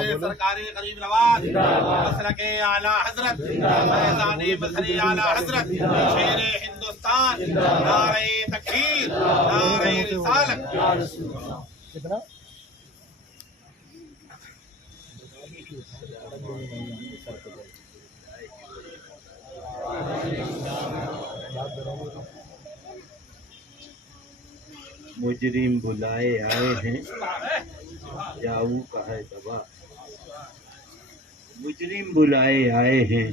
سرکار غریب نواز مسلک اعلیٰ حضرت فیضان بصری اعلیٰ حضرت شیر ہندوستان نعرہ تکبیر نعرہ رسالت مجرم بلائے آئے ہیں جاؤ کا ہے دبا مجرم بلائے آئے ہیں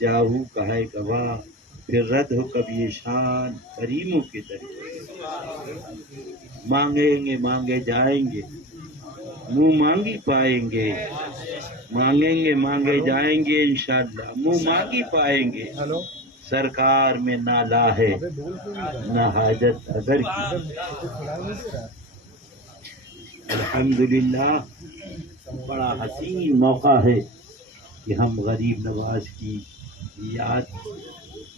جاؤ کا ہے گوا پھر رد ہو کب یہ شان کریموں کی طرف مانگیں گے مانگے جائیں گے منہ مانگی پائیں گے مانگیں گے مانگے جائیں گے انشاءاللہ منہ مانگی پائیں گے سرکار میں نہ لا ہے نہ حاجت اگر کی الحمدللہ بڑا حسین موقع ہے کہ ہم غریب نواز کی یاد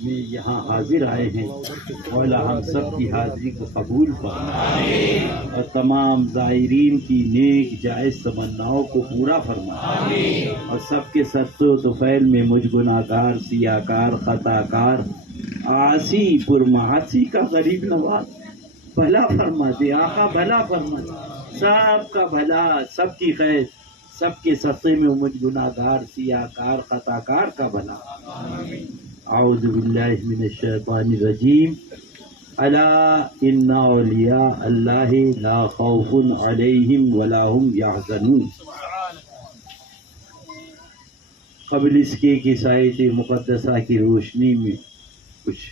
میں یہاں حاضر آئے ہیں مولا ہم سب کی حاضری کو قبول فرمائے اور تمام زائرین کی نیک جائز تمناؤں کو پورا فرمائے اور سب کے سرسو طفیل میں مجھ گناہگار سیاکار خطاکار عاصی پرمعاصی کا غریب نواز بھلا فرما دے آقا بھلا فرما دے سب کا بھلا سب کی خیر سب کے سفے میں مجھ گناہگار سیاکار خطاکار کا بھلا اعوذ باللہ من الشیطان الرجیم الا ان اولیاء اللہ لا خوف علیہم ولا هم یحزنون قبل اس کے کہ آیت مقدسہ کی روشنی میں کچھ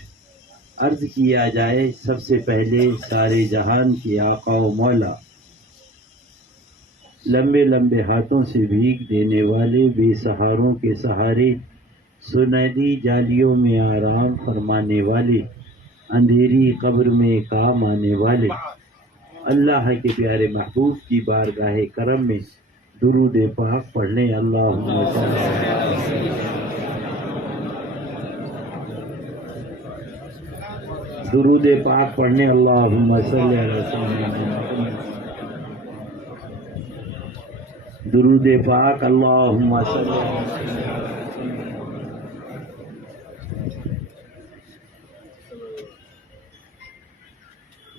عرض کیا جائے سب سے پہلے سارے جہان کے آقا و مولا لمبے لمبے ہاتھوں سے بھیگ دینے والے بے سہاروں کے سہارے سنہری جالیوں میں آرام فرمانے والے اندھیری قبر میں کام آنے والے اللہ کے پیارے محبوب کی بارگاہ کرم میں درود پاک پڑھ لیں اللہم صلی درود پاک پڑھنے اللہم صلی علیہ وسلم درود پاک اللہم صلی علیہ وسلم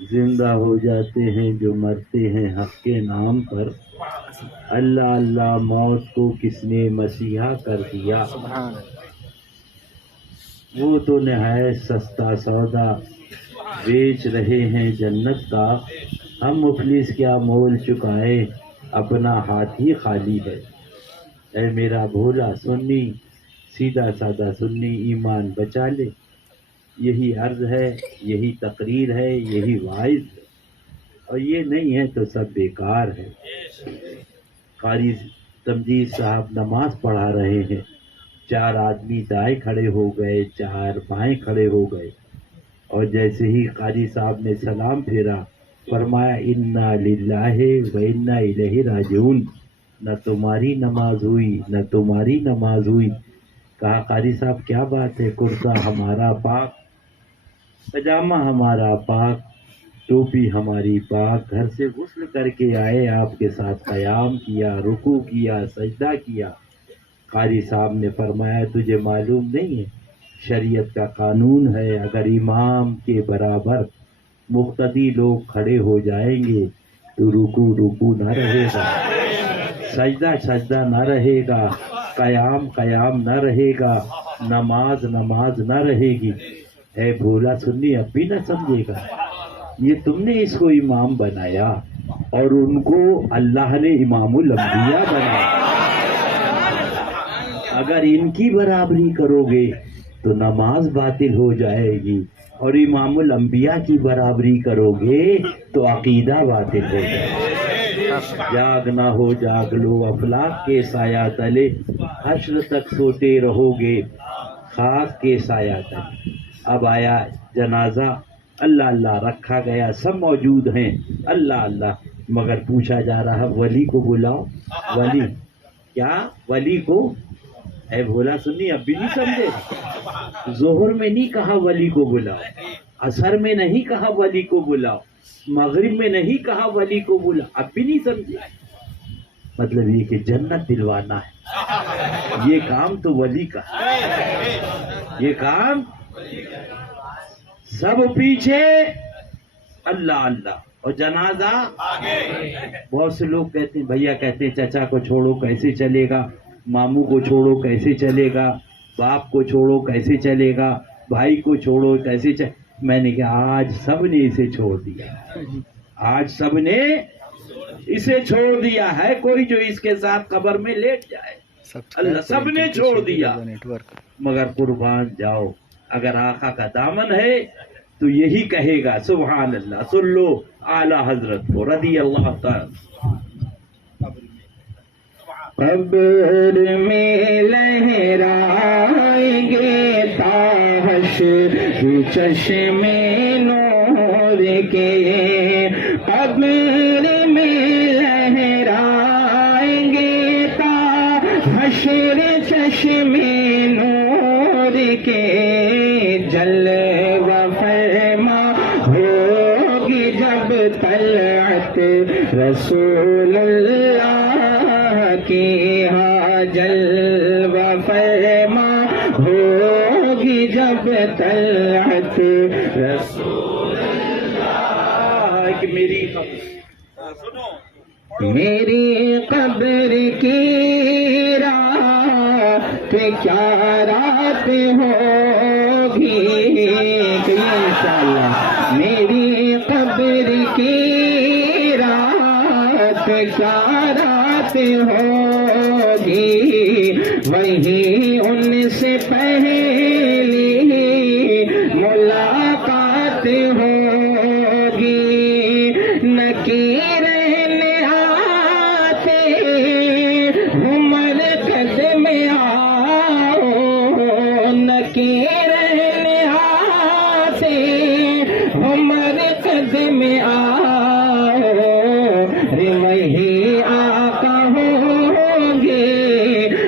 زندہ ہو جاتے ہیں جو مرتے ہیں حق کے نام پر اللہ اللہ موت کو کس نے مسیحا کر دیا وہ تو نہایت سستا سودا بیچ رہے ہیں جنت کا ہم مفلس کیا مول چکائے اپنا ہاتھ ہی خالی ہے اے میرا بھولا سنی سیدھا سادہ سنی ایمان بچا لے یہی عرض ہے یہی تقریر ہے یہی واعظ ہے اور یہ نہیں ہے تو سب بیکار ہے قاری تمجید صاحب نماز پڑھا رہے ہیں 4 آدمی دائیں کھڑے ہو گئے 4 بائیں کھڑے ہو گئے اور جیسے ہی قاری صاحب نے سلام پھیرا فرمایا انا للہ و انا الیہ راجعون نہ تمہاری نماز ہوئی نہ تمہاری نماز ہوئی کہا قاری صاحب کیا بات ہے کرتا ہمارا پاک پجامہ ہمارا پاک ٹوپی ہماری پاک گھر سے غسل کر کے آئے آپ کے ساتھ قیام کیا رکوع کیا سجدہ کیا قاری صاحب نے فرمایا تجھے معلوم نہیں ہے شریعت کا قانون ہے اگر امام کے برابر مقتدی لوگ کھڑے ہو جائیں گے تو رکوع نہ رہے گا سجدہ سجدہ نہ رہے گا قیام نہ رہے گا نماز نہ رہے گی اے بھولا سنی اب بھی نہ سمجھے گا یہ تم نے اس کو امام بنایا اور ان کو اللہ نے امام الانبیاء بنایا اگر ان کی برابری کرو گے تو نماز باطل ہو جائے گی اور امام الانبیاء کی برابری کرو گے تو عقیدہ باطل ہو جائے گا جاگنا ہو جاگ لو افلاک کے سایہ تلے حشر تک سوتے رہو گے خاک کے سایہ تلے اب آیا جنازہ اللہ اللہ رکھا گیا سب موجود ہیں اللہ اللہ مگر پوچھا جا رہا ولی کو بلاؤ ولی کیا ولی کو اے بھولا سنی اب بھی نہیں سمجھے ظہر میں نہیں کہا ولی کو بلاؤ عصر میں نہیں کہا ولی کو بلاؤ مغرب میں نہیں کہا ولی کو بلاؤ اب بھی نہیں سمجھے مطلب یہ کہ جنت دلوانا ہے، یہ کام تو ولی کا ہے، یہ کام سب پیچھے اللہ اللہ اور جنازہ آگے۔ بہت سے لوگ کہتے ہیں، بھیا کہتے ہیں چچا کو چھوڑو کیسے چلے گا، ماموں کو چھوڑو کیسے چلے گا، باپ کو چھوڑو کیسے چلے گا، بھائی کو چھوڑو کیسے چلے۔ میں نے کہا آج سب نے اسے چھوڑ دیا، آج سب نے اسے چھوڑ دیا ہے، کوئی جو اس کے ساتھ قبر میں لیٹ جائے، اللہ سب نے چھوڑ دیا۔ مگر قربان جاؤ، اگر آقا کا دامن ہے تو یہی کہے گا سبحان اللہ۔ سن لو اعلیٰ حضرت کو رضی اللہ تعالی۔ قبر میں لہرائیں گے تاحشر چشم نور کے، قبر میں لہرائیں گے تاحشر چشم نور کے، جلوہ فرما ہوگی جب طلعت رسول اللہ کی، ہاں جلوہ فرما ہوگی جب طلعت رسول اللہ کی۔ میری قبر کی رات کیا رات ہوگی، انشاءاللہ میری قبر کی رات کیا رات ہوگی، وہی ان سے پہلی ملاقات ہوگی، نکیر میں آؤ رے، وہی آقا ہوں گے،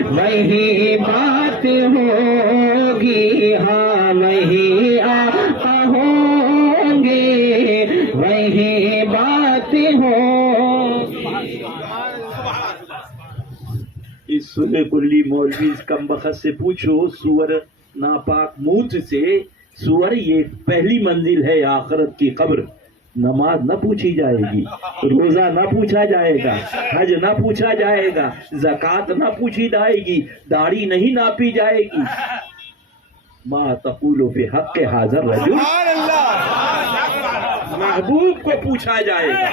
وہی بات ہوگی، ہاں وہی آقا ہوں گے، وہی بات ہوگی۔ اس سورہ کلی مولوی اس کم بخت سے پوچھو، سور ناپاک موت سے، سور یہ پہلی منزل ہے آخرت کی قبر۔ نماز نہ پوچھی جائے گی، روزہ نہ پوچھا جائے گا، حج نہ پوچھا جائے گا، زکوٰۃ نہ پوچھی جائے گی، داڑھی نہیں ناپی جائے گی۔ ما تقول فی حق حاضر رجل، محبوب کو پوچھا جائے گا۔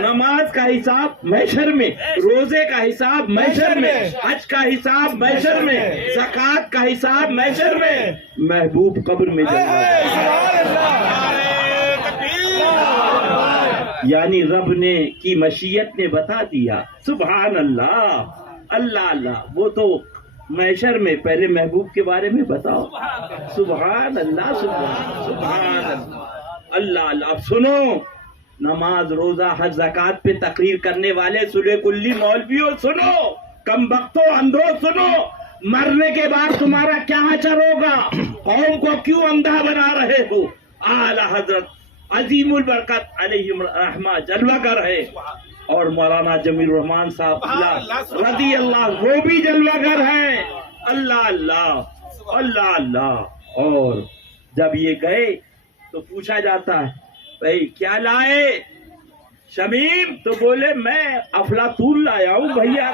نماز کا حساب محشر میں، روزے کا حساب محشر میں، حج کا حساب محشر میں، زکوٰۃ کا حساب محشر میں، محبوب قبر میں یعنی رب نے کی مشیت نے بتا دیا۔ سبحان اللہ، اللہ اللہ، وہ تو محشر میں، پہلے محبوب کے بارے میں بتاؤ۔ سبحان اللہ، سبحان اللہ، اللہ اللہ۔ اب سنو، نماز روزہ حج زکوٰۃ پہ تقریر کرنے والے سورہ کلی مولویوں سنو، کم بختو اندھو سنو، مرنے کے بعد تمہارا کیا حشر ہوگا، قوم کو کیوں اندھا بنا رہے ہو۔ اعلیٰ حضرت عظیم البرکت علیہ الرحمہ جلوہ گر ہے، اور مولانا جمیل الرحمان صاحب رضی اللہ وہ بھی جلوہ گر ہیں۔ اللہ اللہ، اللہ اللہ۔ اور جب یہ گئے تو پوچھا جاتا ہے بھائی کیا لائے شمیم، تو بولے میں افلاطون لایا ہوں بھیا۔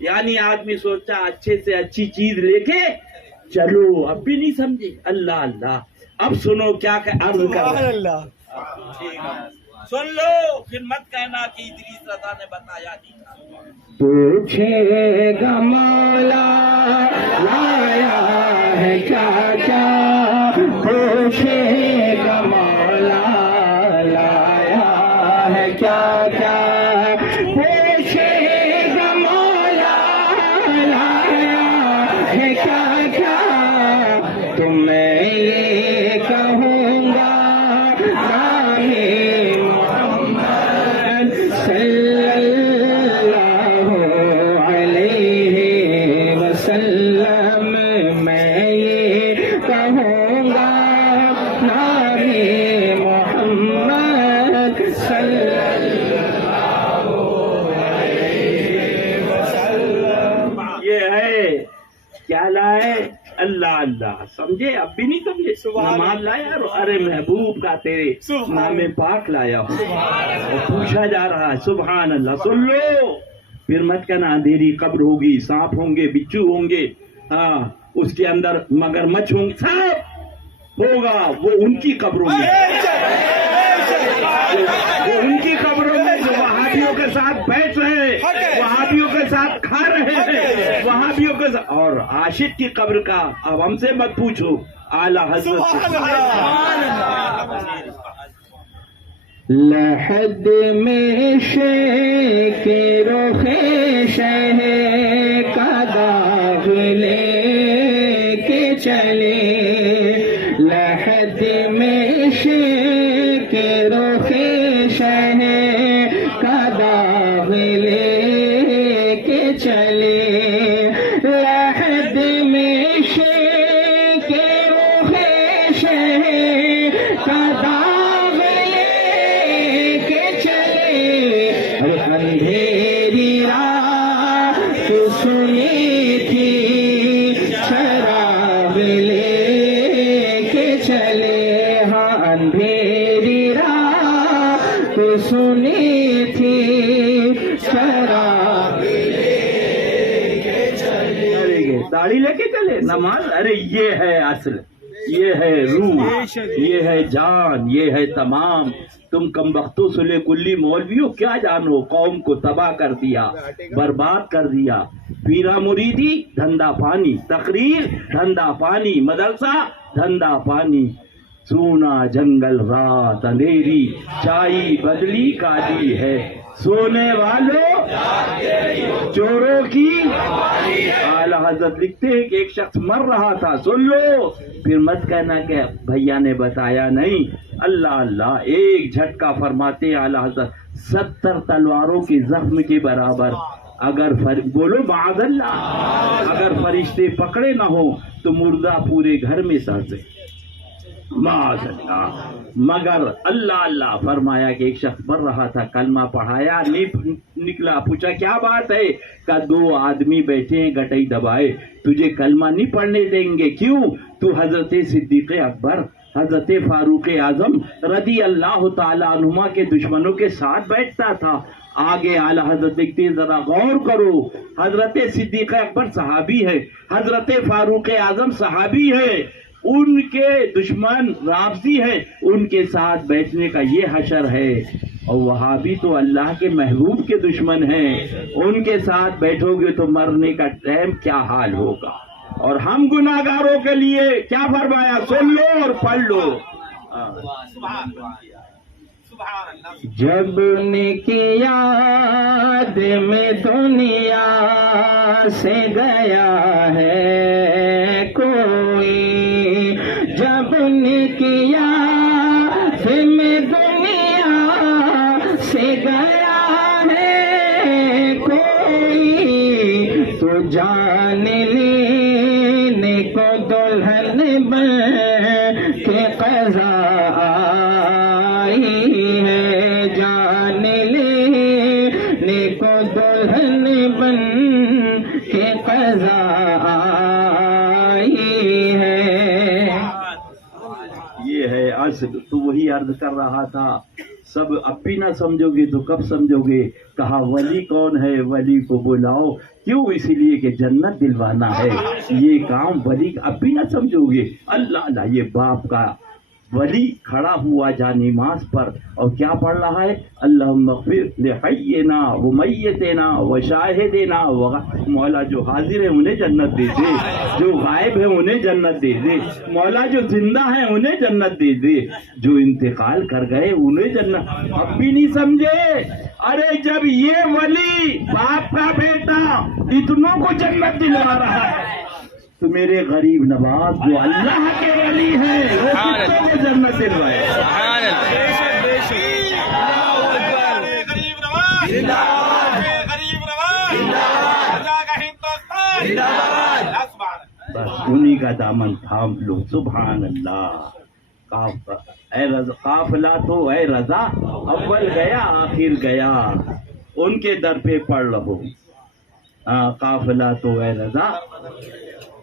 یعنی آدمی سوچا اچھے سے اچھی چیز لے کے چلو، اب بھی نہیں سمجھے۔ اللہ اللہ۔ اب سنو کیا عرض کر رہے ہیں، سن لو، پھر مت کہنا کہ ادریس رضا نے بتایا نہیں تھا۔ پوچھے گا مولا لایا ہے کیا کیا، پوچھے گا مولا لایا ہے کیا کیا، پوچھے گا مولا لایا ہے کیا کیا، تو میں یہ کہوں گا نام محمد صلی اللہ علیہ کیا لائے؟ اللہ اللہ سمجھے؟ اب بھی نہیں سمجھے؟ نماز لایا؟ ارے محبوب کا تیرے نام پاک لایا ہوں۔ اور پوچھا جا رہا ہے سبحان اللہ، سن لو، پھر مت کہنا اندھیری قبر ہوگی، سانپ ہوں گے، بچھو ہوں گے، ہاں اس کے اندر مگرمچھ ہوں گے، سب ہوگا، وہ ان کی قبروں میں، وہ ان کی قبروں میں جو وہابیوں کے ساتھ بیٹھ رہے ہیں، وہابیوں کے ساتھ کھا رہے ہیں، وہابیوں کے ساتھ۔ اور عاشق کی قبر کا اب ہم سے مت پوچھو، اعلی حضرت لحد میں شیخ رخ شہ کا داغ لے کے چلے، لحد میں شیخ رخ شہ کا داغ لے کے چلے، لحد میں شیخ رخ شہ کا داغ لے کے چلے، اندھیری رات سنی تھی شراب لے کے چلے، ہاں اندھیری رات سنی تھی شراب لے کے چلے۔ داڑھی لے کے چلے نماز؟ ارے یہ ہے اصل، یہ ہے روح، یہ ہے جان، یہ ہے تمام۔ تم کمبختو سلے کلی مولویوں کیا جانو، قوم کو تباہ کر دیا، برباد کر دیا۔ پیرا مریدی دھندا پانی، تقریر دھندا پانی، مدرسہ دھندا پانی، سونا جنگل رات اندھیری، چائی بدلی کالی ہے، سونے والوں چوروں کی۔ اعلیٰ حضرت لکھتے ہیں کہ ایک شخص مر رہا تھا، سن لو، پھر مت کہنا کہ بھیا نے بتایا نہیں، اللہ اللہ، ایک جھٹکا فرماتے ہیں اعلیٰ حضرت 70 تلواروں کے زخم کے برابر۔ اگر بولو معاذ اللہ، اگر فرشتے پکڑے نہ ہو تو مردہ پورے گھر میں سرتے، معاذ اللہ۔ مگر اللہ اللہ فرمایا کہ ایک شخص مر رہا تھا، کلمہ پڑھایا، نکلا، پوچھا کیا بات ہے؟ کہ 2 آدمی بیٹھے ہیں گٹئی دبائے، تجھے کلمہ نہیں پڑھنے دیں گے، کیوں؟ تو حضرت صدیق اکبر، حضرت فاروق اعظم رضی اللہ تعالیٰ عنہما کے دشمنوں کے ساتھ بیٹھتا تھا۔ آگے اعلیٰ حضرت دیکھتے ہیں، ذرا غور کرو، حضرت صدیق اکبر صحابی ہے، حضرت فاروق اعظم صحابی ہے، ان کے دشمن رافضی ہے، ان کے ساتھ بیٹھنے کا یہ حشر ہے۔ اور وہابی تو اللہ کے محبوب کے دشمن ہیں، ان کے ساتھ بیٹھو گے تو مرنے کا ٹائم کیا حال ہوگا۔ اور ہم گناہگاروں کے لیے کیا فرمایا؟ سن لو اور پڑھ لو۔ جب کی یاد میں دنیا سے گیا ہے کوئی، جب کی یاد میں دنیا سے گیا ہے کوئی، تو جان لینے کو دلہن بن کے قضا آئی ہے، جان لینے کو دلہن بن کے قضا آئی ہے۔ یہ ہے اصل۔ تو وہی عرض کر رہا تھا، سب اب بھی نہ سمجھو گے تو کب سمجھو گے؟ کہا ولی کون ہے؟ ولی کو بلاؤ، کیوں؟ اسی لیے کہ جنت دلوانا ہے، یہ کام ولی اب بھی نہ سمجھو گے۔ اللہ اللہ، یہ باپ کا ولی کھڑا ہوا جا نماز پر اور کیا پڑھ رہا ہے؟ اللہم اغفر لحینا و میتنا و شاہدنا و مولا جو حاضر ہیں انہیں جنت دے دے، جو غائب ہیں انہیں جنت دے دے، مولا جو زندہ ہیں انہیں جنت دے دے، جو انتقال کر گئے انہیں جنت۔ اب بھی نہیں سمجھے؟ ارے جب یہ ولی باپ کا بیٹا اتنوں کو جنت دلوا رہا ہے تو میرے غریب نواز جو اللہ کے ولی ہیں وہ کتنے کو جنت دلوائے؟ بس انہی کا دامن تھام لو، سبحان اللہ۔ اے رضا قافلہ تو اے رضا، اول گیا آخر گیا، ان کے در پہ پڑھ رہو۔ قافلہ تو اے رضا،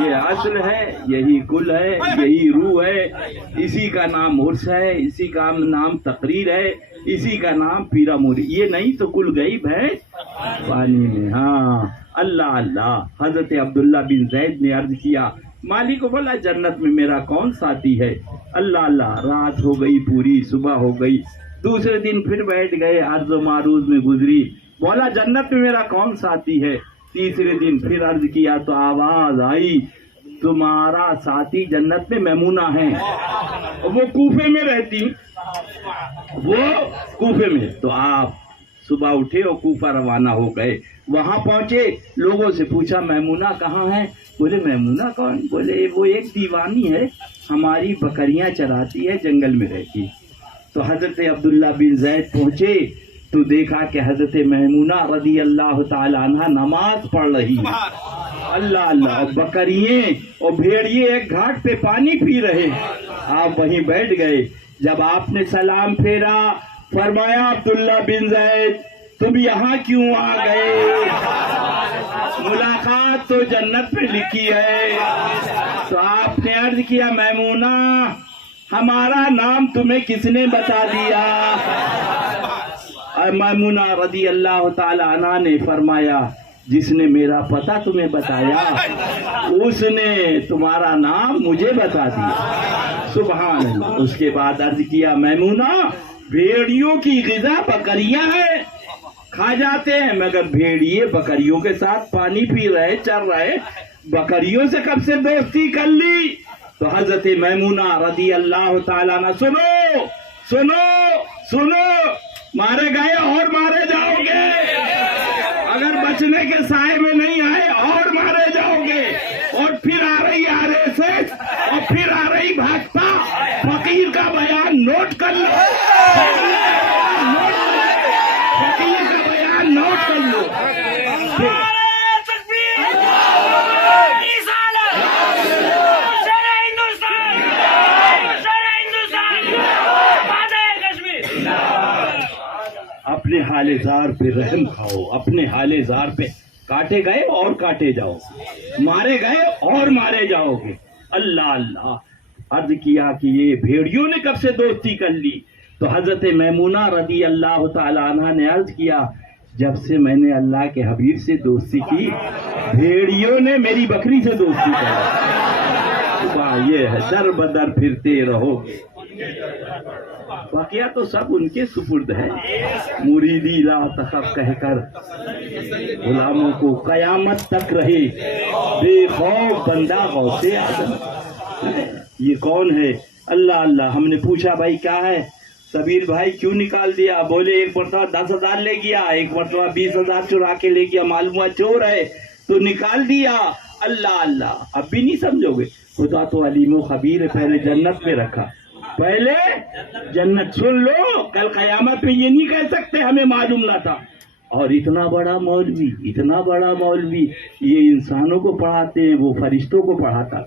یہ اصل ہے، یہی کل ہے، یہی روح ہے، اسی کا نام عرس ہے، اسی کا نام تقریر ہے، اسی کا نام پیرا موری. یہ نہیں تو کل گئی بھینس پانی میں. ہاں اللہ اللہ. حضرت عبداللہ بن زید نے عرض کیا مالک کو بولا جنت میں میرا کون ساتھی ہے؟ اللہ اللہ. رات ہو گئی پوری، صبح ہو گئی، دوسرے دن پھر بیٹھ گئے، عرض و معروض میں گزری، بولا جنت میں میرا کون ساتھی ہے؟ تیسرے دن پھر عرض کیا تو آواز آئی تمہارا ساتھی جنت میں میمونہ ہے، وہ کوفے میں رہتی، وہ کوفے میں. تو آپ صبح اٹھے اور کوفہ روانہ ہو گئے. وہاں پہنچے، لوگوں سے پوچھا میمونہ کہاں ہے؟ بولے میمونہ کون؟ بولے وہ ایک دیوانی ہے، ہماری بکریاں چراتی ہے، جنگل میں رہتی. تو حضرت عبداللہ بن زید پہنچے تو دیکھا کہ حضرت میمونہ رضی اللہ تعالی عنہ نماز پڑھ رہی ہے. اللہ اللہ. اور بکریے اور بھیڑیے ایک گھاٹ پہ پانی پی رہے. آپ وہیں بیٹھ گئے. جب آپ نے سلام پھیرا فرمایا عبداللہ بن زید تم یہاں کیوں آ گئے؟ ملاقات تو جنت میں لکھی ہے. تو آپ نے عرض کیا میمونہ ہمارا نام تمہیں کس نے بتا دیا؟ اور میمونہ رضی اللہ تعالی عنہ نے فرمایا جس نے میرا پتہ تمہیں بتایا اس نے تمہارا نام مجھے بتا دیا. سبحان اللہ. اس کے بعد عرض کیا میمونہ بھیڑیوں کی غذا بکریاں ہیں، کھا جاتے ہیں، مگر بھیڑیے بکریوں کے ساتھ پانی پی رہے، چر رہے، بکریوں سے کب سے دوستی کر لی؟ تو حضرت میمونہ رضی اللہ تعالیٰ عنہ سنو سنو سنو، مارے گئے اور مارے جاؤ گے، اگر بچنے کے سائے میں نہیں آئے اور مارے جاؤ گے. اور پھر آ رہی RSS اور پھر آ رہی بھاجپا. فقیر کا بیان نوٹ کر لو، فقیر کا بیان نوٹ کر لو. اپنے حال زار پہ رحم کھاؤ، اپنے حال زار پہ. کاٹے گئے اور کاٹے جاؤ، مارے گئے اور مارے جاؤ گے. اللہ اللہ. عرض کیا کہ یہ بھیڑیوں نے کب سے دوستی کر لی؟ تو حضرت میمونہ رضی اللہ تعالی عنہ نے عرض کیا جب سے میں نے اللہ کے حبیب سے دوستی کی بھیڑیوں نے میری بکری سے دوستی کی. یہ ہے در بدر پھرتے رہو گے. واقعہ تو سب ان کے سپرد ہے. مریدی لا تخف کہہ کر غلاموں کو قیامت تک رہے بے خوف بندہ غوث اعظم. یہ کون ہے؟ اللہ اللہ. ہم نے پوچھا بھائی کیا ہے؟ سبیر بھائی کیوں نکال دیا؟ بولے ایک مرتبہ 10,000 لے گیا، ایک مرتبہ 20,000 چرا کے لے گیا، معلوم ہوا چور ہے تو نکال دیا. اللہ اللہ. اب بھی نہیں سمجھو گے؟ خدا تو علیم و خبیر ہے. پہلے جنت میں رکھا، پہلے جنت. سن لو کل قیامت میں یہ نہیں کہہ سکتے ہمیں معلوم نہ تھا. اور اتنا بڑا مولوی، اتنا بڑا مولوی یہ انسانوں کو پڑھاتے ہیں، وہ فرشتوں کو پڑھاتا.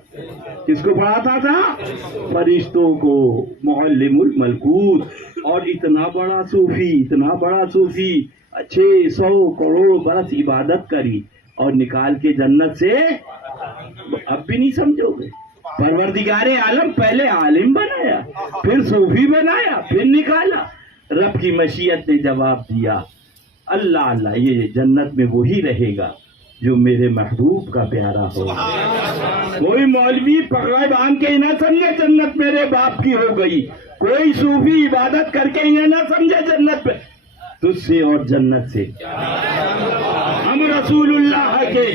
کس کو پڑھاتا تھا؟ فرشتوں کو. معلم الملکوت. اور اتنا بڑا صوفی، اتنا بڑا صوفی 600 کروڑ برس عبادت کری اور نکال کے جنت سے. اب بھی نہیں سمجھو گے؟ پروردگار عالم پہلے عالم بنایا، پھر صوفی بنایا، پھر نکالا. رب کی مشیت نے جواب دیا. اللہ اللہ. یہ جنت میں وہی رہے گا جو میرے محبوب کا پیارا ہو. کوئی مولوی پکڑے باندھ کے نہ سمجھے جنت میرے باپ کی ہو گئی، کوئی صوفی عبادت کر کے انہیں نہ سمجھے جنت پہ تجھ سے اور جنت سے. ہم رسول اللہ کے.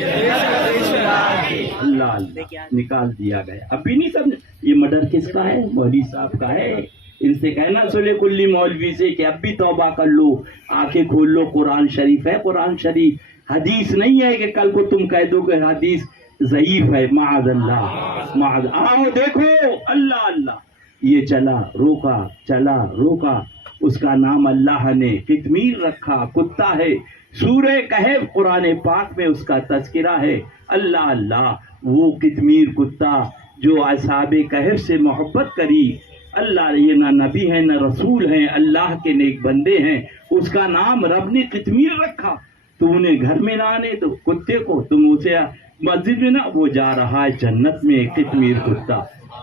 اللہ اللہ. نکال دیا گیا. اب بھی نہیں سمجھ. یہ مڈر کس کا ہے؟ مولوی صاحب کا ہے. ان سے کہنا سلے کلی مولوی سے کہ اب بھی توبہ کر لو، آنکھیں کھول لو. قرآن شریف ہے، قرآن شریف. حدیث نہیں ہے کہ کل کو تم کہہ دو کہ حدیث ضعیف ہے. معاذ اللہ معاذ. آؤ دیکھو. اللہ اللہ. یہ چلا روکا، چلا روکا. اس کا نام اللہ نے قطمیر رکھا، کتا ہے. سورہ کہف قرآن پاک میں اس کا تذکرہ ہے. اللہ اللہ. وہ قطمیر کتا جو اصحاب کہف سے محبت کری. اللہ. یہ نہ نبی ہیں نہ رسول ہیں، اللہ کے نیک بندے ہیں. اس کا نام رب نے قطمیر رکھا. تو انہیں گھر میں نہ آنے دو کتے کو. تم اسے مسجد میں نا وہ جا رہا ہے جنت میں قطمیر کتا.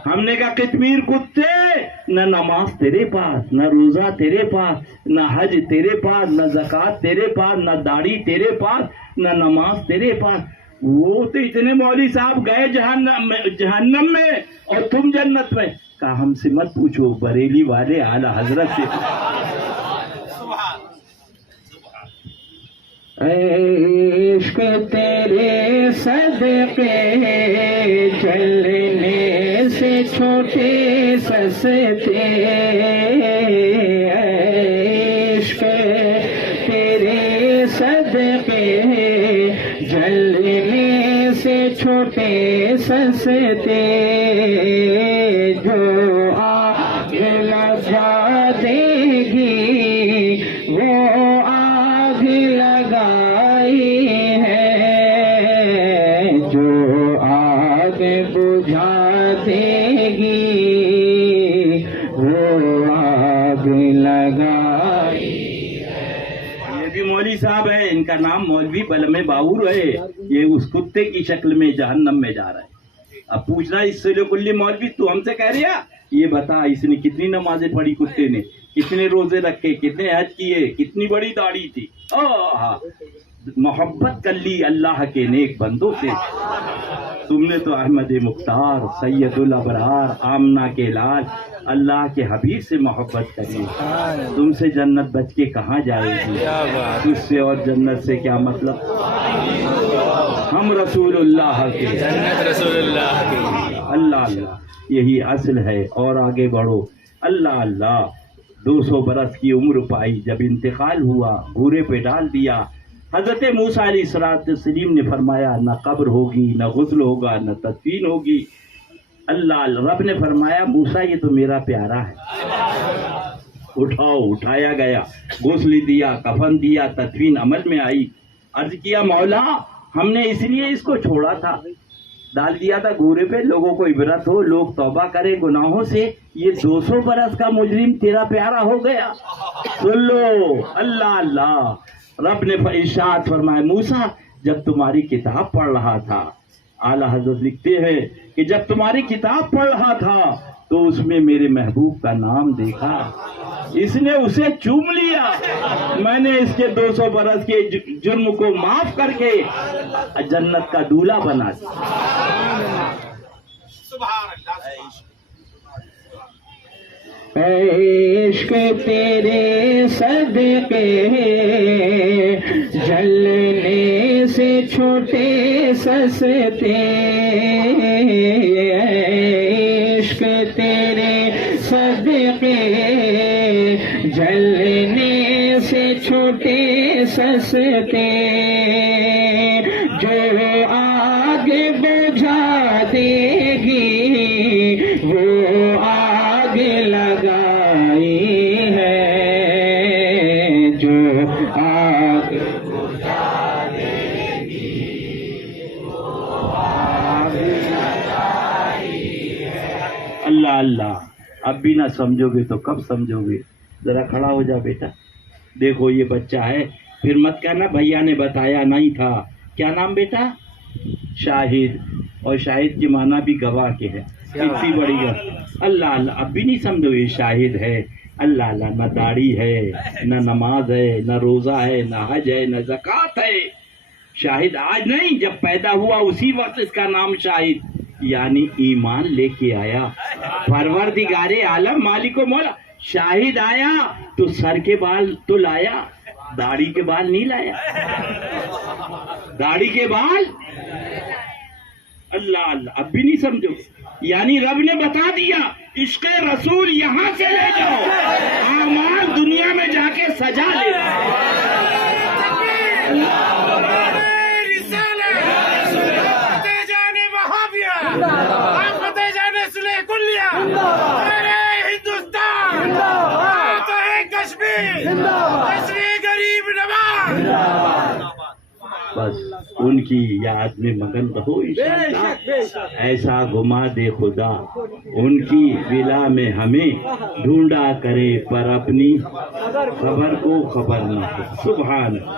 ہم نے کہا قطمیر کتے نہ نماز تیرے پاس، نہ روزہ تیرے پاس، نہ حج تیرے پاس، نہ زکوٰۃ تیرے پاس، نہ داڑھی تیرے پاس، نہ نماز تیرے پاس. وہ تو اتنے مولوی صاحب گئے جہنم میں اور تم جنت میں. کہا ہم سے مت پوچھو، بریلی والے اعلی حضرت سے. عشق تیرے صدقے جلنے سے چھوٹے سستے، عشق تیرے صدقے جلنے سے چھوٹے سستے، جو آگ لگا دے گی وہ آگ لگائی ہے، جو آگ بجھا دے گی وہ آگ لگائی. یہ بھی مولوی صاحب ہے، ان کا نام مولوی بلم باور ہے. یہ اس کتے کی شکل میں جہنم میں جا رہا ہے. اب پوچھنا اس سے کلی مولوی تو ہم سے کہہ رہا یہ بتا اس نے کتنی نمازیں پڑھی کتے نے، کتنے روزے رکھے، کتنے حج کیے، کتنی بڑی داڑھی تھی. محبت کر لی اللہ کے نیک بندوں سے. تم نے تو احمد مختار، سید الابرار، آمنہ کے لال، اللہ کے حبیب سے محبت کری. تم سے جنت بچ کے کہاں جائے گی؟ تجھ سے اور جنت سے کیا مطلب؟ ہم رسول اللہ کے، جنت رسول اللہ کی. اللہ اللہ یہی اصل ہے. اور آگے بڑھو. اللہ اللہ 200 برس کی عمر پائی، جب انتقال ہوا گھوڑے پہ ڈال دیا. حضرت موسیٰ علیہ السلام نے فرمایا نہ قبر ہوگی، نہ غسل ہوگا، نہ تدفین ہوگی. اللہ رب نے فرمایا موسیٰ یہ تو میرا پیارا ہے، اٹھاؤ. اٹھایا گیا، غسل دیا، کفن دیا، تدفین عمل میں آئی. عرض کیا مولا ہم نے اس لیے اس کو چھوڑا تھا، ڈال دیا تھا گھوڑے پہ، لوگوں کو عبرت ہو، لوگ توبہ کرے گناہوں سے. یہ 200 برس کا مجرم تیرا پیارا ہو گیا. سن لو. اللہ اللہ رب نے ارشاد فرمایا موسیٰ جب تمہاری کتاب پڑھ رہا تھا، اعلیٰ حضرت لکھتے ہیں کہ جب تمہاری کتاب پڑھ رہا تھا تو اس میں میرے محبوب کا نام دیکھا، اس نے اسے چوم لیا. میں نے اس کے 200 برس کے جرم کو معاف کر کے جنت کا دولہا بنا دیا. سبحان اللہ. عشق تیرے صدقے جلنے سے چھوٹے سستے، عشق تیرے صدقے جلنے سے چھوٹے سستے، جو آگ بجھا دے گی وہ آگ لگائی ہے، جو آگ بجھا دے گی وہ آگ لگائی ہے. اللہ اللہ اب بھی نہ سمجھو گے تو کب سمجھو گے؟ ذرا کھڑا ہو جا بیٹا. دیکھو یہ بچہ ہے، پھر مت کہنا بھیا نے بتایا نہیں تھا. کیا نام بیٹا؟ شاہد. اور شاہد کی معنی بھی گواہ کے ہے. کتنی بڑی ہے. اللہ اللہ اب بھی نہیں سمجھو یہ شاہد ہے. اللہ اللہ نہ داڑھی ہے، نہ نماز ہے، نہ روزہ ہے، نہ حج ہے، نہ زکوٰۃ ہے. شاہد آج نہیں، جب پیدا ہوا اسی وقت اس کا نام شاہد، یعنی ایمان لے کے آیا. پروردگار عالم مالک و مولا. شاہد آیا تو سر کے بال تو لایا، داڑھی کے بال نہیں لایا. داڑھی کے بال. اللہ اللہ اب بھی نہیں سمجھو. یعنی رب نے بتا دیا عشق رسول یہاں سے لے جاؤ، اعمال دنیا میں جا کے سجا لے. بس ان کی یاد میں مگن رہو انشاءاللہ. ایسا گما دے خدا ان کی ولا میں ہمیں، ڈھونڈا کرے پر اپنی خبر کو خبر نہ ہو. سبحان اللہ.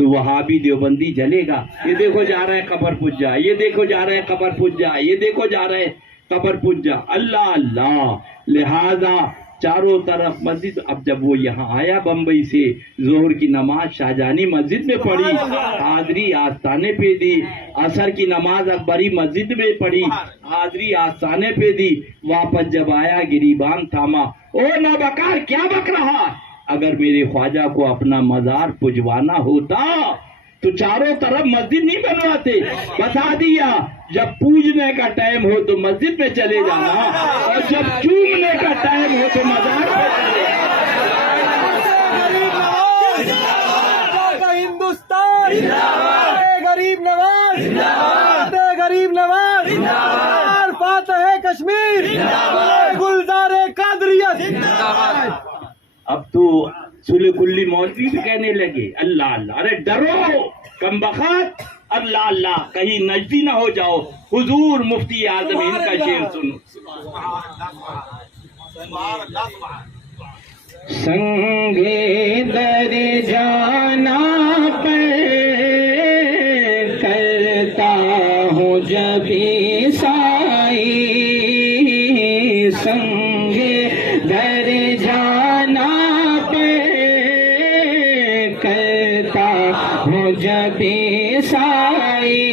تو وہابی دیوبندی جلے گا. یہ دیکھو جا رہا ہے قبر پجا، یہ دیکھو جا رہا ہے قبر پجا، یہ دیکھو جا رہا ہے قبر پجا. اللہ اللہ. لہذا چاروں طرف مسجد. اب جب وہ یہاں آیا بمبئی سے، ظہر کی نماز شاہجہانی مسجد میں پڑھی، حاضری آستانے پہ دی. عصر کی نماز اکبری مسجد میں پڑھی، حاضری آستانے پہ دی. واپس جب آیا گریبان تھاما. او نابکار کیا بک رہا؟ اگر میرے خواجہ کو اپنا مزار پجوانا ہوتا تو چاروں طرف مسجد نہیں بنواتے. بتا دیا جب پوجنے کا ٹائم ہو تو مسجد میں چلے جانا، اور جب چومنے کا ٹائم ہو تو مزار پہ چلے جانا. ہندوستان غریب نواز، غریب نواز، فاتح کشمیر، گلزار قادریت. اب تو سلح کلی مولوی بھی کہنے لگے اللہ اللہ. ارے ڈرو کم بخت، اللہ اللہ کہیں نجدی نہ ہو جاؤ. حضور مفتی اعظم ہند کا شعر سنو. سنگے در جانا پر کرتا ہوں جب سائی. سنگے در جانا پر کرتا ہوں جب سائی.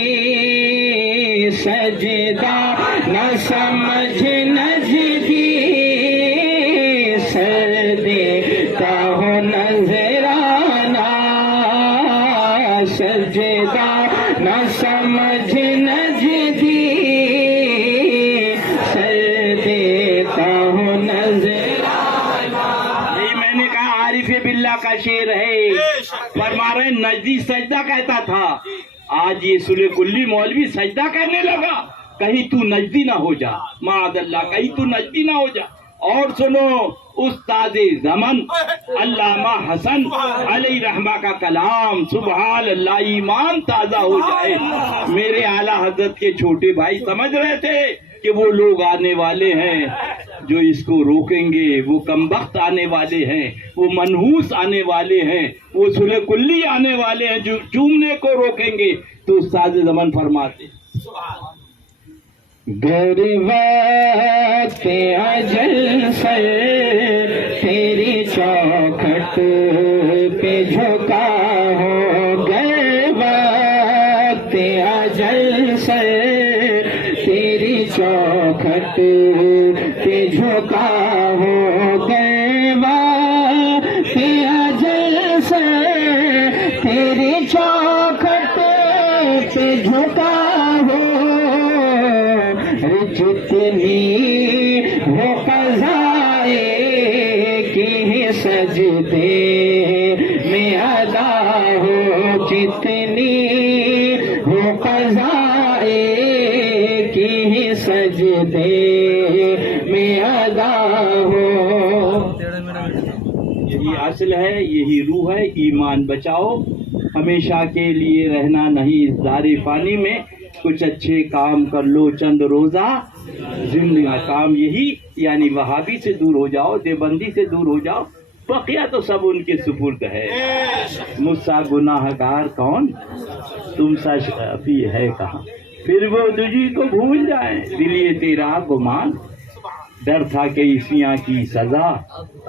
سجدہ نہ سمجھ نجدی سر دیتا ہوں نذرانہ. سجدہ نہ سمجھ نجدی سر دیتا ہوں نذرانہ. یہ میں نے کہا عارف باللہ کا شعر ہے. فرما رہے نجدی سجدہ کہتا تھا، آج یہ سلح کلی مولوی سجدہ کرنے لگا. کہیں تو نجدی نہ ہو جا، معاذ اللہ کہیں تو نجدی نہ ہو جا. اور سنو استاد زمن علامہ حسن علیہ رحمہ کا کلام. سبحان اللہ، ایمان تازہ ہو جائے. میرے اعلیٰ حضرت کے چھوٹے بھائی سمجھ رہے تھے کہ وہ لوگ آنے والے ہیں جو اس کو روکیں گے، وہ کمبخت آنے والے ہیں، وہ منحوس آنے والے ہیں، وہ سلح کلی آنے والے ہیں جو چومنے کو روکیں گے. تو استاد زمن فرماتے گر وقت اجل سر تیری چوکھٹ پہ جھکا ہو. گر وقت اجل سر تیری چوکھٹ پہ جھکا ہو. گر وقت اجل سر تیری چوکھٹ پہ جھکا ہو. جتنی وہ قضائے کی سجدے میں ادا ہو. جتنی وہ قضائے کی سجدے میں ادا ہو. یہی اصل ہے، یہی روح ہے. ایمان بچاؤ، ہمیشہ کے لیے رہنا نہیں اس دار فانی میں. کچھ اچھے کام کر لو چند روزہ زندگی کا کام یہی، یعنی وہابی سے دور ہو جاؤ، دیوبندی سے دور ہو جاؤ. بقیہ تو سب ان کے سپرد ہے. مجھ سا گناہ گار کون، تم سا شفیع ہے کہاں. پھر وہ تجھی کو بھول جائیں، دل یہ تیرا گمان. ڈر تھا کہ عیسیاں کی سزا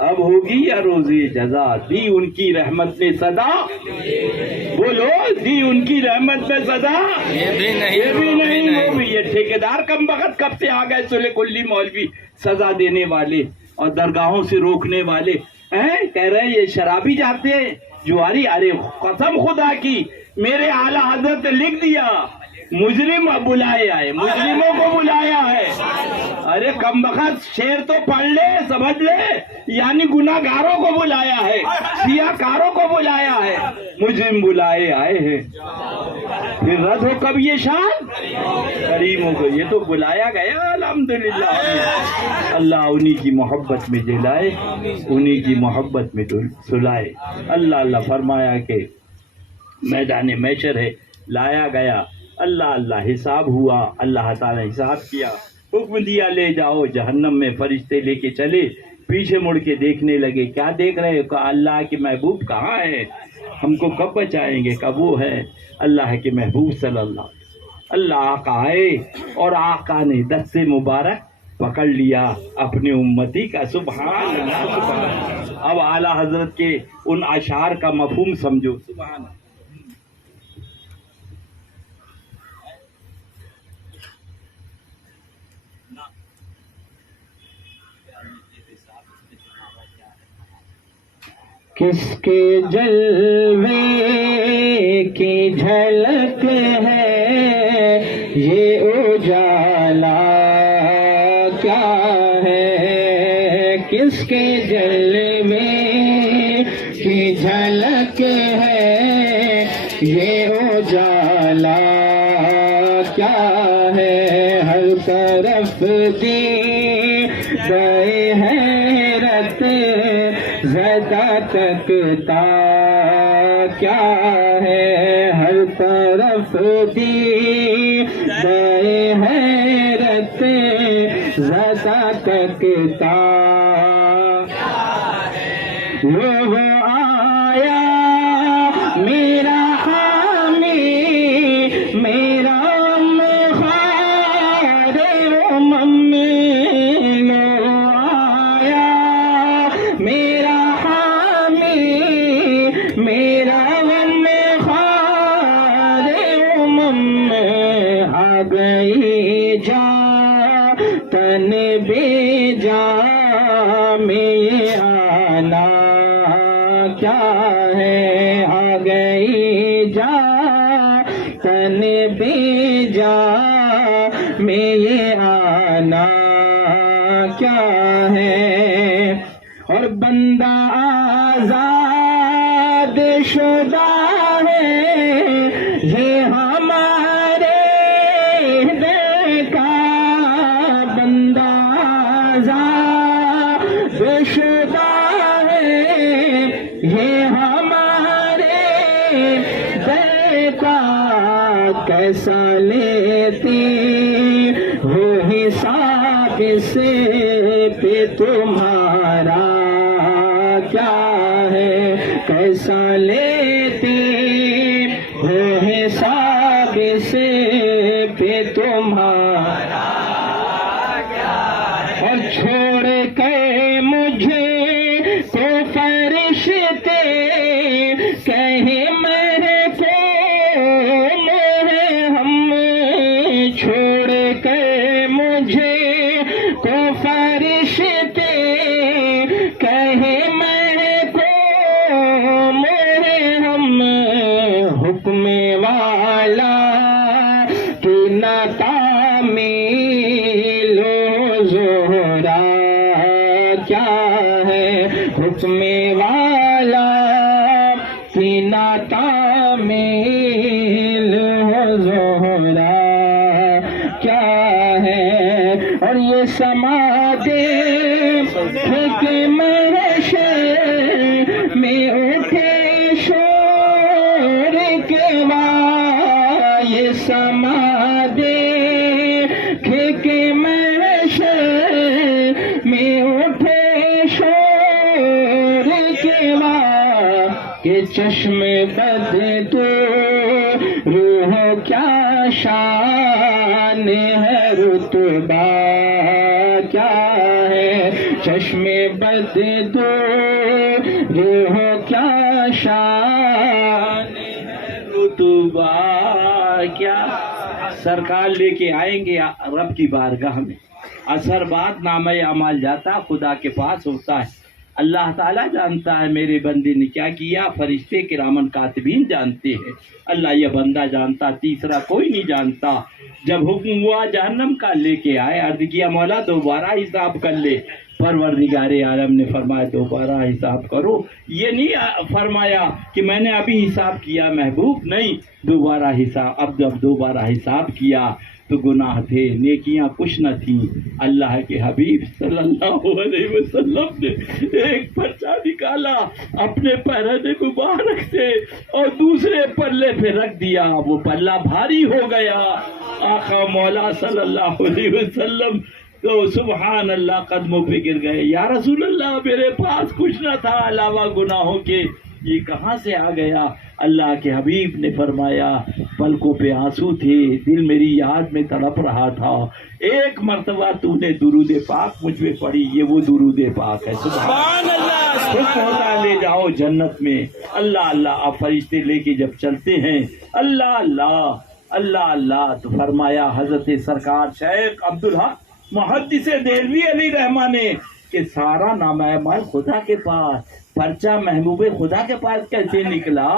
اب ہوگی یا روزے جزا. دی ان کی رحمت میں صدا، بولو دی ان کی رحمت میں صدا. یہ بھی نہیں وہ بھی. یہ ٹھیکیدار کم بخت کب سے آ گئے سلح کلی مولوی، سزا دینے والے اور درگاہوں سے روکنے والے. کہہ رہے یہ شرابی جاتے ہیں جواری. ارے قسم خدا کی میرے اعلیٰ حضرت نے لکھ دیا مجرم بلائے آئے، مجرموں کو بلایا ہے. ارے کم بخت شعر تو پڑھ لے، سمجھ لے. یعنی گناہ گاروں کو بلایا ہے، سیاہ کاروں کو بلایا ہے، مجرم بلائے آئے ہیں. پھر رد ہو کب یہ شان کریموں کو. یہ تو بلایا گیا الحمدللہ. اللہ انہی کی محبت میں جلائے، انہی کی محبت میں سلائے. اللہ اللہ فرمایا کہ میدان محشر ہے، لایا گیا. اللہ اللہ حساب ہوا، اللہ تعالیٰ حساب کیا، حکم دیا لے جاؤ جہنم میں. فرشتے لے کے چلے، پیچھے مڑ کے دیکھنے لگے. کیا دیکھ رہے ہو؟ اللہ کے محبوب کہاں ہے؟ ہم کو کب بچائیں گے؟ کب وہ ہے اللہ کے محبوب صلی اللہ علیہ وسلم۔ اللہ آقا آئے اور آقا نے دست سے مبارک پکڑ لیا اپنی امتی کا۔ سبحان اللہ، سبحان اللہ۔ اب اعلیٰ حضرت کے ان اشعار کا مفہوم سمجھو۔ سبحان اللہ۔ کس کے جلوے کی جھلک ہے یہ اجالا کیا ہے؟ کس کے جلوے کی جھلک ہے یہ اجالا کیا ہے؟ ہر طرف دی گئے حیرت زدہ تکتا کیا ہے؟ ہر طرف دی گئے حیرت زدہ تکتا وہ آیا میرا حامی میرا مخار ممی آیا میرا حامی میرا مخار ممی آ گئی جا تن بے جا میں آنا کیا ہے؟ آ گئی جا تن بے جا میں آنا کیا ہے؟ اور بندہ آزاد شدہ ہے یہ ہمارے دل کا بندہ آزاد شدہ ہے یہ ہمارے دل کا کیسا لیتی ہو حساب سے پہ تمہارا کیا ہے؟ کیسا لیتی ہو حساب سے پہ تمہارا کیا ہے؟ اور چھوڑ کے مجھے تو فرشتے کہیں میں کو ہم چھوڑ کے مجھے تو فرشتے کہیں میں کو ہم حکم والا کی نہ تعمیل و زہرا کیا ہے؟ حکم والا کی نہ تعمیل و زہرا کیا ہے؟ اور یہ سماجے کہ محشر میں اٹھے شور کے یہ سماجے کہ محشر میں اٹھے شور کے کہ چشم بد تو روح کیا شان ہے رتبہ کیا ہے؟ چشم بد تو روح کیا شان رتبہ کیا؟ سرکار لے کے آئیں گے رب کی بارگاہ میں، اثر بعد نامہ اعمال جاتا خدا کے پاس ہوتا ہے۔ اللہ تعالیٰ جانتا ہے میرے بندے نے کیا کیا، فرشتے کرامن کاتبین جانتے ہیں، اللہ یہ بندہ جانتا، تیسرا کوئی نہیں جانتا۔ جب حکم ہوا جہنم کا لے کے آئے، عرض کیا مولا دوبارہ حساب کر لے۔ پروردگار عالم نے فرمایا دوبارہ حساب کرو، یہ نہیں فرمایا کہ میں نے ابھی حساب کیا محبوب، نہیں، دوبارہ حساب۔ اب جب دوبارہ حساب کیا تو گناہ تھے، نیکیاں کچھ نہ تھیں۔ اللہ کے حبیب صلی اللہ علیہ وسلم نے ایک پرچہ نکالا اپنے پہرنے مبارک سے اور دوسرے پلے پہ رکھ دیا، وہ پلہ بھاری ہو گیا۔ آقا مولا صلی اللہ علیہ وسلم تو سبحان اللہ قدموں پہ گر گئے، یا رسول اللہ میرے پاس کچھ نہ تھا علاوہ گناہوں کے۔ یہ کہاں سے آ گیا؟ اللہ کے حبیب نے فرمایا پلکوں پہ آنسو تھے، دل میری یاد میں تڑپ رہا تھا، ایک مرتبہ تو نے درود پاک مجھ پہ پڑھی، یہ وہ درود پاک ہے۔ سبحان اللہ، خوش ہوتا لے جاؤ جنت میں۔ اللہ اللہ، آپ فرشتے لے کے جب چلتے ہیں، اللہ اللہ اللہ اللہ، تو فرمایا حضرت سرکار شیخ عبدالحق محدث دہلوی علیہ رحمہ نے کہ سارا نام اعمال خدا کے پاس، پرچہ محبوب خدا کے پاس کیسے نکلا؟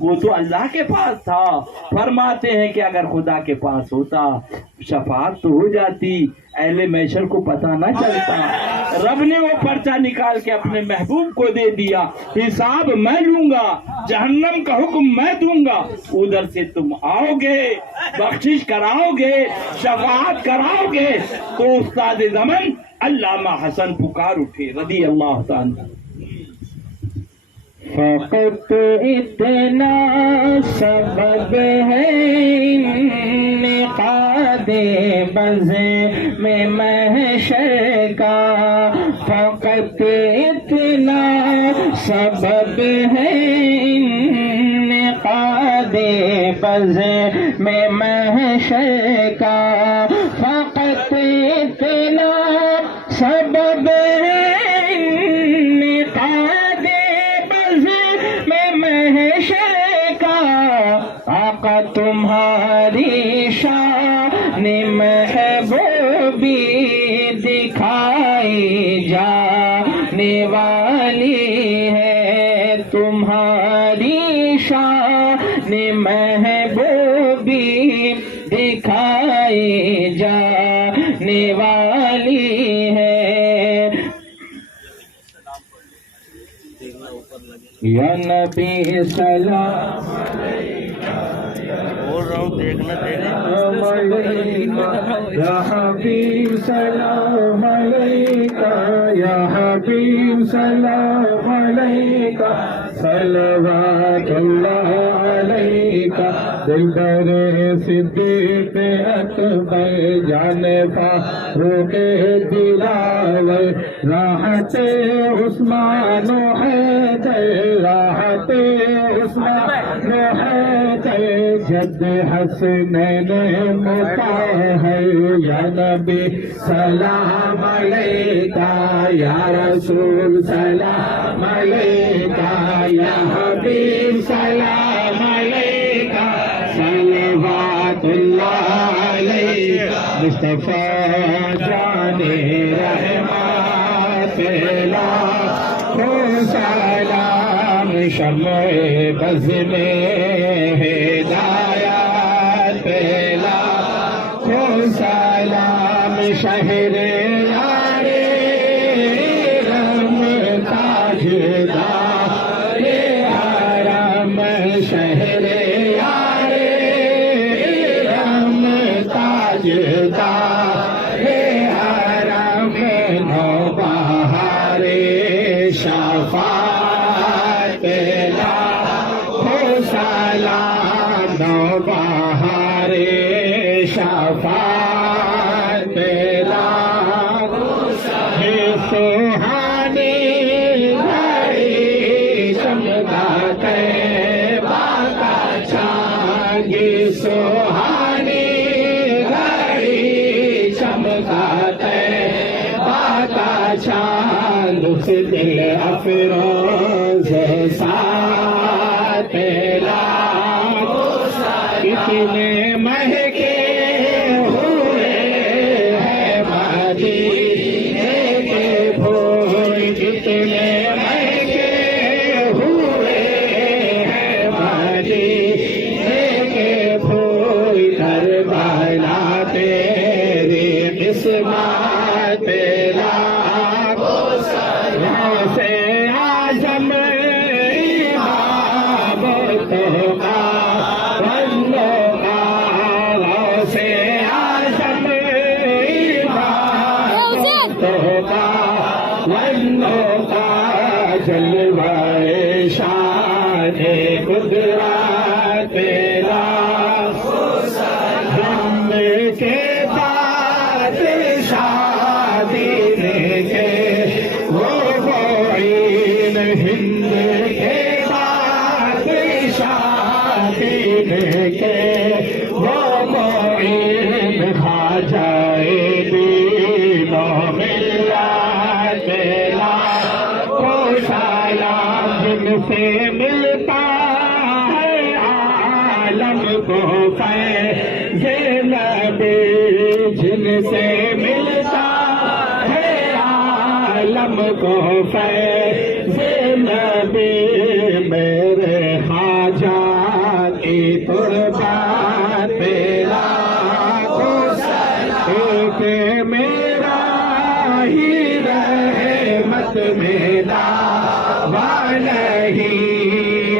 وہ تو اللہ کے پاس تھا۔ فرماتے ہیں کہ اگر خدا کے پاس ہوتا شفاعت تو ہو جاتی، اہل محشر کو پتہ نہ چلتا۔ رب نے وہ پرچہ نکال کے اپنے محبوب کو دے دیا، حساب میں لوں گا، جہنم کا حکم میں دوں گا، ادھر سے تم آؤ گے، بخشش کراؤ گے، شفاعت کراؤ گے۔ تو استاد زمن علامہ حسن پکار اٹھے رضی اللہ تعالیٰ۔ فقط اتنا سبب ہے انعقاد بزم محشر کا، فقط اتنا سبب ہے انعقاد بزم محشر کا، فقط اتنا سبب ہے تمہاری شان محبوبی دکھائی جانے والی ہے، تمہاری شان محبوبی دکھائی جانے والی ہے۔ یا نبی سلام بول رہا ہوں، دیکھنا یا حبیب سلام علیکہ، یا حبیب سلام علیکہ، صلوات اللہ علیکہ، دلبر صدیق اکبر، جان فاروق دلاور، راحت عثمان و حیدر، راحت عثمان و حیدر، جد حسنین مطہر، یا نبی سلام علیکہ، یا رسول سلام علیکہ، یا حبیب سلام علیکہ، صلوات اللہ علیکہ، مصطفیٰ جان رحمت لاکھوں سلام، شمع بز میں ہدایت لاکھوں سلام، شہر یار رم تاجدار حرم، شہر یار رم تاجدار حرم، نوبہار شفاعت لاکھوں سلام، نوبہار شفاعت لاکھوں سلام، سبحانی گھڑی چمکا طیبہ کا چاند، سبحانی گھڑی چمکا طیبہ کا چاند، اس دل افروز ساتھ لاکھوں سلام، کتنے مہکے ہوئے ہیں مدینے کے پھول، کتنے مہکے ہوئے ہیں مدینے کے پھول، کربلا تیری قسمت لاکھوں سلام، سے اعظم امام توقع بندوں کا، سے اعظم امام توقع بندوں کا، جلوہ شان قدرت لاکھوں سلام، کے بعد شادی کے وہ معین، ہند کے بعد سے ملتا ہے عالم کو فیض نبی، جن سے ملتا ہے عالم کو فیض نبی، میرے خواجہ کی قربان تیرا کو ایک میرا ہی رحمت میں دعویٰ نہیں،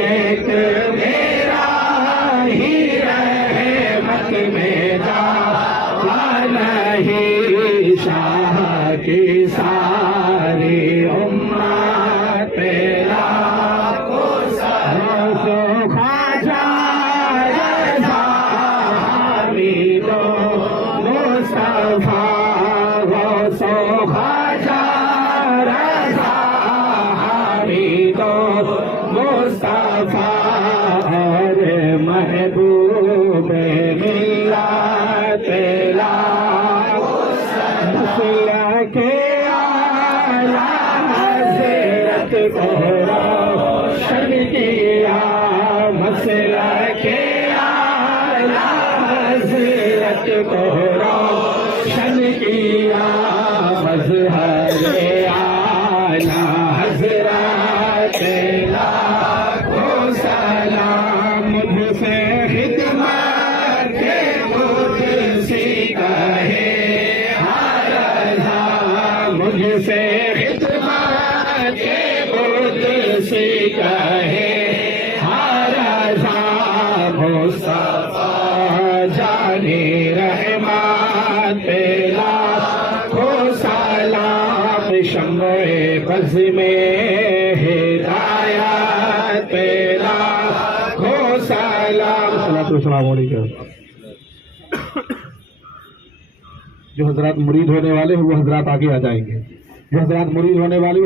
ایک میرا ہی رحمت میں دعویٰ نہیں، شاہ کی ساری امت تیرا کو خواجہ رضا حمید و مصطفیٰ، غوث و خواجہ رضا حمید و مصطفیٰ، اور محبوب ملت تیرا مسلک اعلیٰ حضرت کو روشن کیا، مسلک اعلیٰ حضرت کو روشن کیا، مظہر اعلیٰ حضرت تیرا کو سلام، مجھ سے خدمت کے قدسی کہے مجھ سے خدمت کے قدسی کہے رضا، مصطفیٰ جانی رحمت تیرا کو سلام، شمع بز میں ہدایت تیرا کو سلام۔ السلام علیکم۔ جو حضرات مرید ہونے والے ہیں وہ حضرات آگے آ جائیں گے، جو حضرات مرید ہونے والے